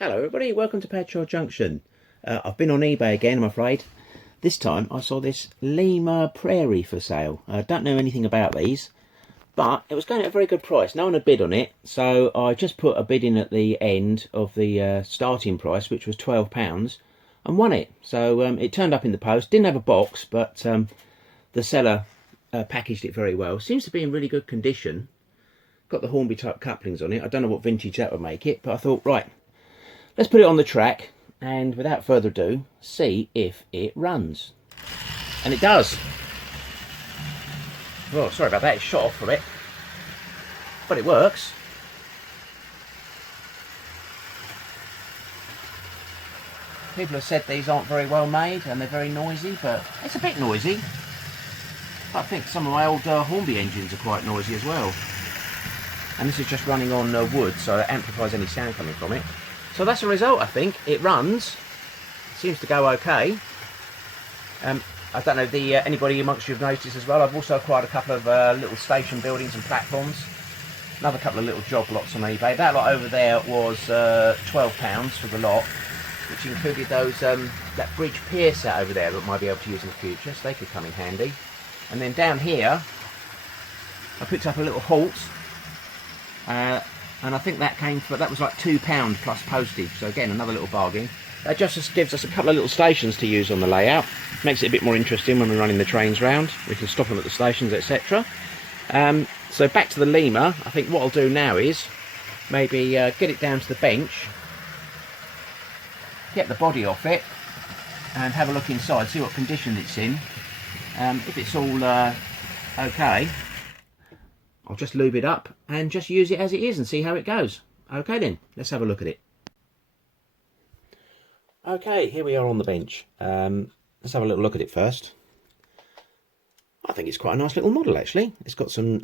Hello everybody, welcome to Padshaw Junction. I've been on eBay again, I'm afraid. This time I saw this Lima Prairie for sale. I don't know anything about these, but it was going at a very good price. No one had bid on it, so I just put a bid in at the end of the starting price, which was £12, and won it. So it turned up in the post. Didn't have a box, but the seller packaged it very well. Seems to be in really good condition. Got the Hornby type couplings on it. I don't know what vintage that would make it, but I thought, right, let's put it on the track and without further ado, see if it runs. And it does. Oh, sorry about that, it shot off a bit. But it works. People have said these aren't very well made and they're very noisy, but it's a bit noisy. I think some of my old Hornby engines are quite noisy as well. And this is just running on wood, so it amplifies any sound coming from it. So that's the result, I think. It runs, seems to go okay. I don't know, anybody amongst you have noticed as well, I've also acquired a couple of little station buildings and platforms. Another couple of little job lots on eBay. That lot over there was £12 for the lot, which included those that bridge pier set over there that might be able to use in the future, so they could come in handy. And then down here, I picked up a little halt. And I think that was like £2 plus postage, so again another little bargain. That just gives us a couple of little stations to use on the layout. Makes it a bit more interesting when we're running the trains round. We can stop them at the stations, etc. So back to the Lima. I think what I'll do now is maybe get it down to the bench, get the body off it, and have a look inside, see what condition it's in. If it's all okay, I'll just lube it up and just use it as it is and see how it goes. Okay then, let's have a look at it. Okay, here we are on the bench. Let's have a little look at it first. I think it's quite a nice little model actually. It's got some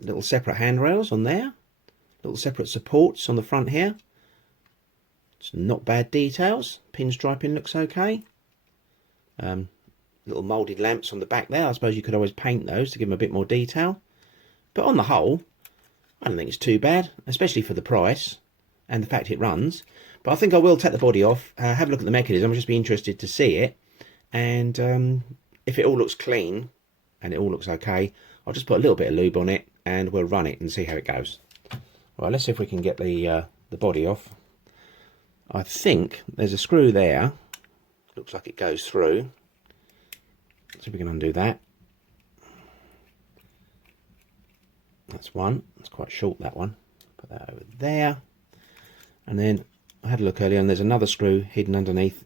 little separate handrails on there, little separate supports on the front here. It's not bad details. Pinstriping looks okay. Little moulded lamps on the back there. I suppose you could always paint those to give them a bit more detail. But on the whole, I don't think it's too bad, especially for the price and the fact it runs. But I think I will take the body off, have a look at the mechanism. I'll just be interested to see it. And if it all looks clean and it all looks okay, I'll just put a little bit of lube on it and we'll run it and see how it goes. Right, let's see if we can get the body off. I think there's a screw there. Looks like it goes through. So we can undo that. That's one. It's quite short, that one. Put that over there. And then I had a look earlier and there's another screw hidden underneath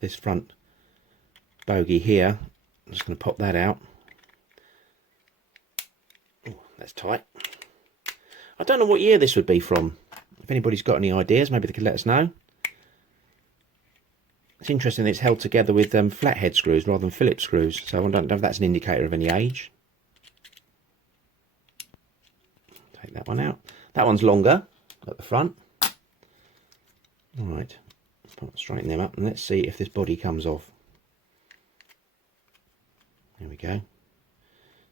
this front bogie here. I'm just going to pop that out. Oh, that's tight. I don't know what year this would be from. If anybody's got any ideas, maybe they could let us know. It's interesting that it's held together with flathead screws rather than Phillips screws, so I don't know if that's an indicator of any age. Take that one out. That one's longer at the front. Alright, straighten them up and let's see if this body comes off. There we go.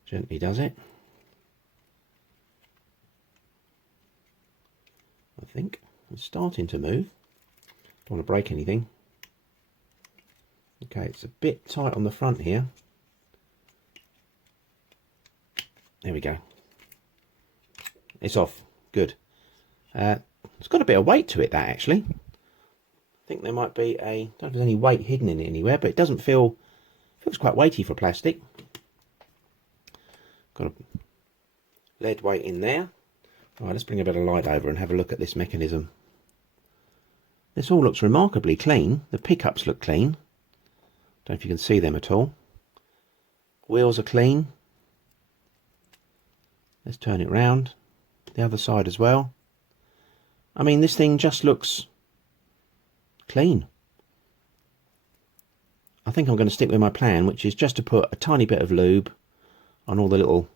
Gently does it. I think it's starting to move. Don't want to break anything. Okay, it's a bit tight on the front here. There we go. It's off. Good. It's got a bit of weight to it, that actually. I think there might be I don't know if there's any weight hidden in it anywhere, but it doesn't feels quite weighty for plastic. Got a lead weight in there. All right, let's bring a bit of light over and have a look at this mechanism. This all looks remarkably clean. The pickups look clean. Don't know if you can see them at all. Wheels are clean. Let's turn it round. The other side as well. I mean, this thing just looks clean. I think I'm going to stick with my plan, which is just to put a tiny bit of lube on all the little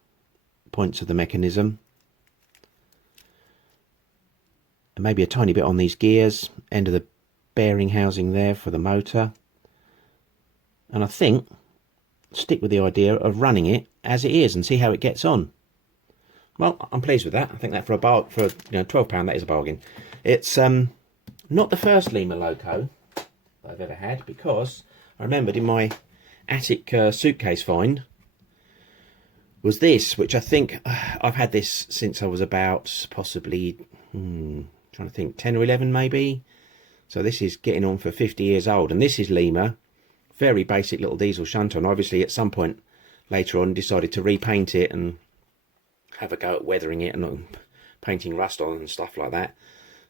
points of the mechanism. And maybe a tiny bit on these gears, end of the bearing housing there for the motor. And I think stick with the idea of running it as it is and see how it gets on. Well, I'm pleased with that. I think that for £12, that is a bargain. It's Not the first Lima loco that I've ever had, because I remembered in my attic suitcase find was this, which I think I've had this since I was about possibly, trying to think, 10 or 11 maybe. So this is getting on for 50 years old, and this is Lima, very basic little diesel shunter. And obviously at some point later on decided to repaint it and have a go at weathering it and painting rust on and stuff like that.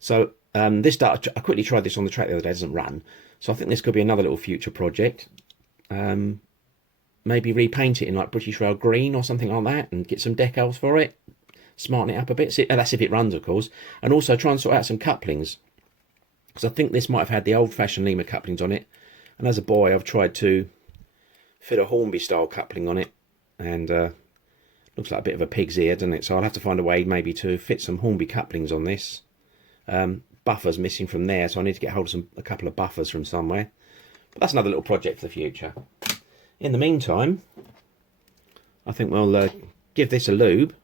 So I quickly tried this on the track the other day. It doesn't run, so I think this could be another little future project. Maybe repaint it in like British Rail green or something like that, and get some decals for it, smarten it up a bit. So that's if it runs, of course. And also try and sort out some couplings, because I think this might have had the old-fashioned Lima couplings on it, and as a boy I've tried to fit a Hornby style coupling on it, and looks like a bit of a pig's ear, doesn't it? So I'll have to find a way maybe to fit some Hornby couplings on this. Buffers missing from there, so I need to get hold of a couple of buffers from somewhere. But that's another little project for the future. In the meantime, I think we'll give this a lube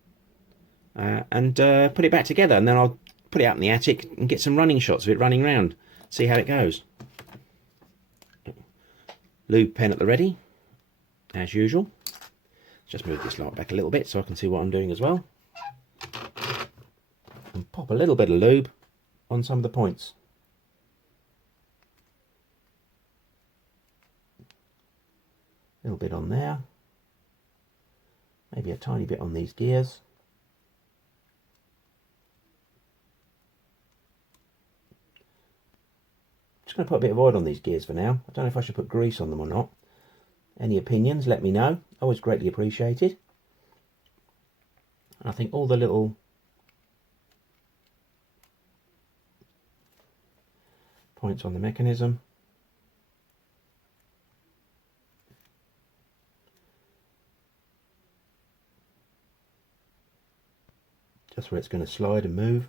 and put it back together, and then I'll put it out in the attic and get some running shots of it running around, see how it goes. Lube pen at the ready, as usual. Just move this light back a little bit so I can see what I'm doing as well. And pop a little bit of lube on some of the points. A little bit on there, maybe a tiny bit on these gears. Just going to put a bit of oil on these gears for now. I don't know if I should put grease on them or not. Any opinions, let me know. Always greatly appreciated. And I think all the little points on the mechanism, just where it's going to slide and move.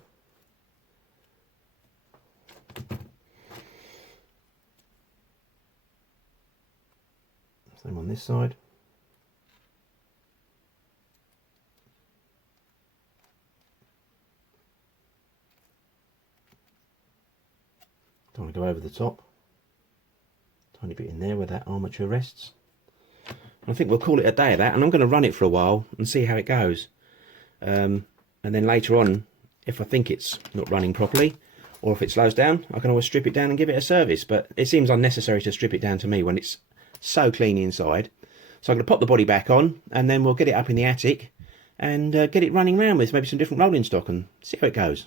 Same on this side. Don't want to go over the top. Tiny bit in there where that armature rests. I think we'll call it a day of that, and I'm going to run it for a while and see how it goes. And then later on, if I think it's not running properly, or if it slows down, I can always strip it down and give it a service. But it seems unnecessary to strip it down to me when it's so clean inside. So I'm going to pop the body back on, and then we'll get it up in the attic and get it running around with maybe some different rolling stock and see how it goes.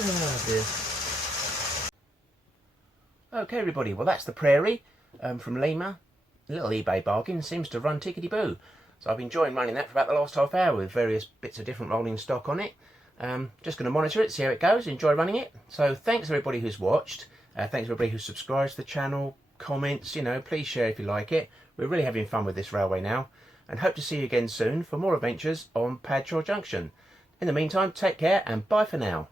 Oh dear. Okay everybody, well that's the Prairie from Lima. A little eBay bargain, seems to run tickety-boo. So I've been enjoying running that for about the last half hour with various bits of different rolling stock on it. Just going to monitor it, see how it goes, enjoy running it. So thanks everybody who's watched, thanks everybody who subscribes to the channel, comments, you know, please share if you like it. We're really having fun with this railway now, and hope to see you again soon for more adventures on Padshaw Junction. In the meantime, take care and bye for now.